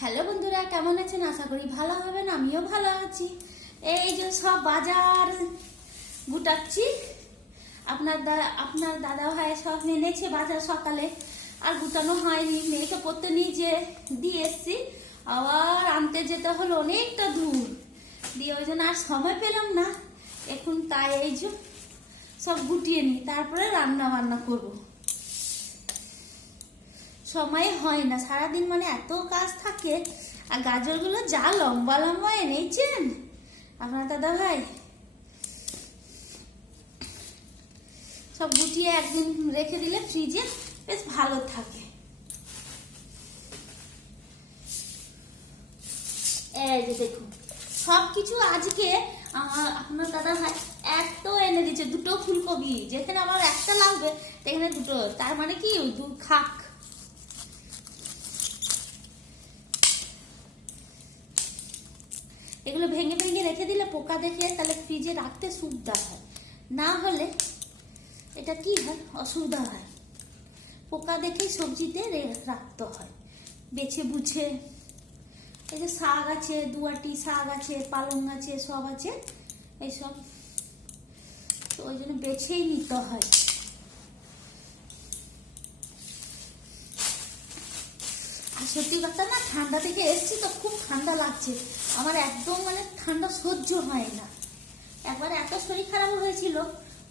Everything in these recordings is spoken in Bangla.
হ্যালো বন্ধুরা, কেমন আছেন? আশা করি ভালো হবেন। আমিও ভালো আছি। এই যে সব বাজার গুটাচ্ছি। আপনার দাদা ভাই সব এনেছে বাজার সকালে, আর গুটানো হয়নি। মেয়েকে পড়তে নিয়ে দিয়ে এসছি, আবার আনতে যেতে হলো অনেকটা দূর দিয়ে, ওই জন্য আর সময় পেলাম না এখন। তাই এই যে সব গুটিয়ে নিই, তারপরে রান্না বান্না করবো। সময় হয় না, সারাদিন মানে এত কাজ থাকে। আর গাজরগুলো যা লম্বা লম্বা এনেছেন আপনার দাদা ভাই, সব গুটিয়ে একদিন রেখে দিলে ফ্রিজে বেশ ভালো থাকে। এই যে দেখুন, সবকিছু আজকে আপনার দাদা ভাই এত এনে দিচ্ছে। দুটো ফুলকপি, যেখানে আমার একটা লাগবে সেখানে দুটো, তার মানে কি খাক। এগুলো ভেঙে ভেঙে রেখে দিলে পোকা দেখে তাহলে ফ্রিজে রাখতে সুবিধা হয়, না হলে এটা কি হয়, অসুবিধা হয়। পোকা দেখেই সবজিতে রাখতে হয় বেছে বুঝে। এই যে শাক আছে, দুয়াটি শাক আছে, পালং আছে, সব আছে এইসব, তো ওই জন্য বেছেই নিতে হয়। আর সত্যি কথা না, ঠান্ডা থেকে এসছি তো খুব ঠান্ডা লাগছে আমার, একদম মানে ঠান্ডা সহ্য হয় না। একবার এত শরীর খারাপ হয়েছিল,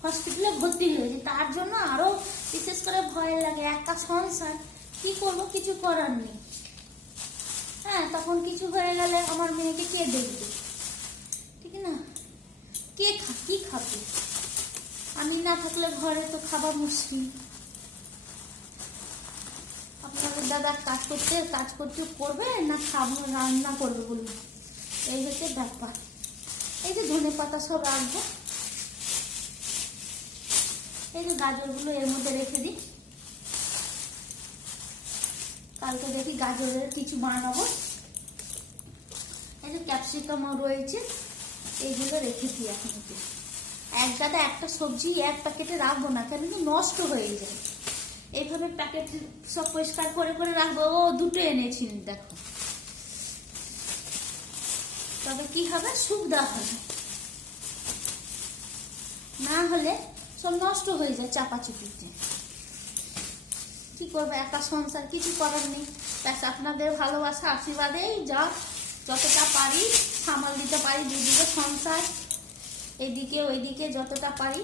হসপিটালে ভর্তি হয়েছে, তার জন্য আরো বিশেষ করে ভয় লাগে। একটা সংসার, কি করব, কিছু করার নেই। হ্যাঁ, তখন কিছু হয়ে গেলে আমার মেয়েকে কে দেখবে, ঠিক না? কি খাবে? আমি না থাকলে ঘরে তো খাবার মুশকিল। আপনাদের দাদা কাজ করতে করবে না খাবো রান্না করবে বলুন, এই হচ্ছে ব্যাপার। এই যে ধনে পাতা সব রাখবো, এই যে গাজরগুলো এর মধ্যে রেখে দিই, কালকে দেখি গাজরের কিছু বানাবো। এই যে ক্যাপসিকাম রয়েছে, এইগুলো রেখে দিই এখন। এক গাদা একটা সবজি এক প্যাকেটে রাখবো না, কেন কি নষ্ট হয়ে যায়। এইভাবে প্যাকেট সব পরিষ্কার করে করে রাখবো। ও দুটো এনেছি দেখো, তবে কি হবে, সুবিধা হবে, না হলে সব নষ্ট হয়ে যায় চাপাচুপিতে। কি করবো, একা সংসার, কিছু করার নেই। ব্যাস আপনাদের ভালোবাসা আশীর্বাদেই যতটা পারি সামাল দিতে পারি। দুদিকে সংসার, এদিকে ওইদিকে যতটা পারি,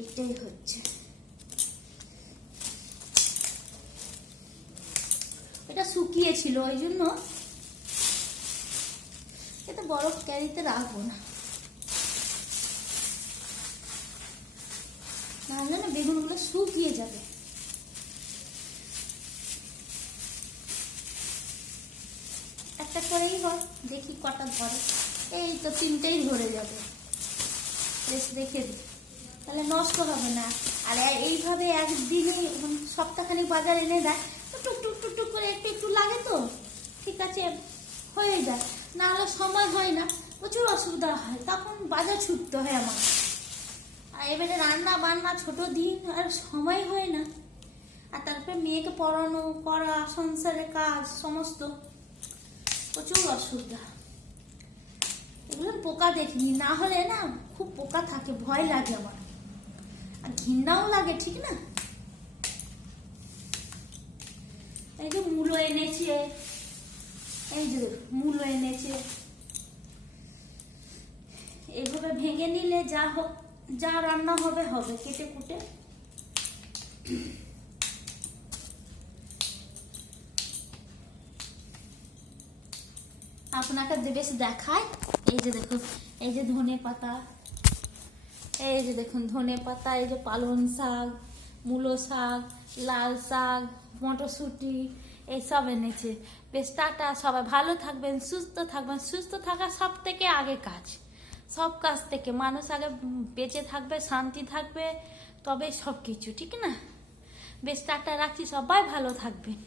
এটাই হচ্ছে। এটা শুকিয়েছিল, ওই জন্য এটা বরফ ক্যারিতে রাখবো না, নাহলে না বেগুনগুলো শুকিয়ে যাবে। একটা করেই হয়, দেখি কটা ধরে। এই তো তিনটেই ধরে যাবে, বেশ রেখে দিই, তাহলে নষ্ট হবে না। আর এইভাবে একদিনে সপ্তাহখানি বাজার এনে দেয়, টুক টুক টুক টুক করে একটু একটু লাগে, তো ঠিক আছে হয়ে যায়। না হলে সময় হয় না, প্রচুর অসুবিধা হয়, তখন বাজার ছুটতে হয় আমার। আর এবারে রান্না বান্না, ছোট দিন, আর সময় হয় না। আর তারপরে মেয়েকে পড়ানো করা, সংসারের কাজ সমস্ত, প্রচুর অসুবিধা। এগুলো পোকা দেখিনি, না হলে না খুব পোকা থাকে, ভয় লাগে আমার, আর ঘৃণাও লাগে, ঠিক না? এই যে মূলো এনেছে, এই যে মূলো এনেছে, এইভাবে ভেঙে নিলে যা রান্না হবে কেটে কুটে। আপনাকে বেশ দেখায়। এই যে দেখুন, এই যে ধনে পাতা, এই যে দেখুন ধনে পাতা, এই যে পালং শাক, মূলো শাক, লাল শাক, মটরশুঁটি, এইসব এনেছে। বেশ টাটা, সবাই ভালো থাকবেন, সুস্থ থাকবেন। সুস্থ থাকা সব থেকে আগে কাজ, সব কাজ থেকে মানুষ আগে বেঁচে থাকবে, শান্তি থাকবে, তবে সব কিছু, ঠিক না? বেশ টাটা, রাখছি, সবাই ভালো থাকবেন।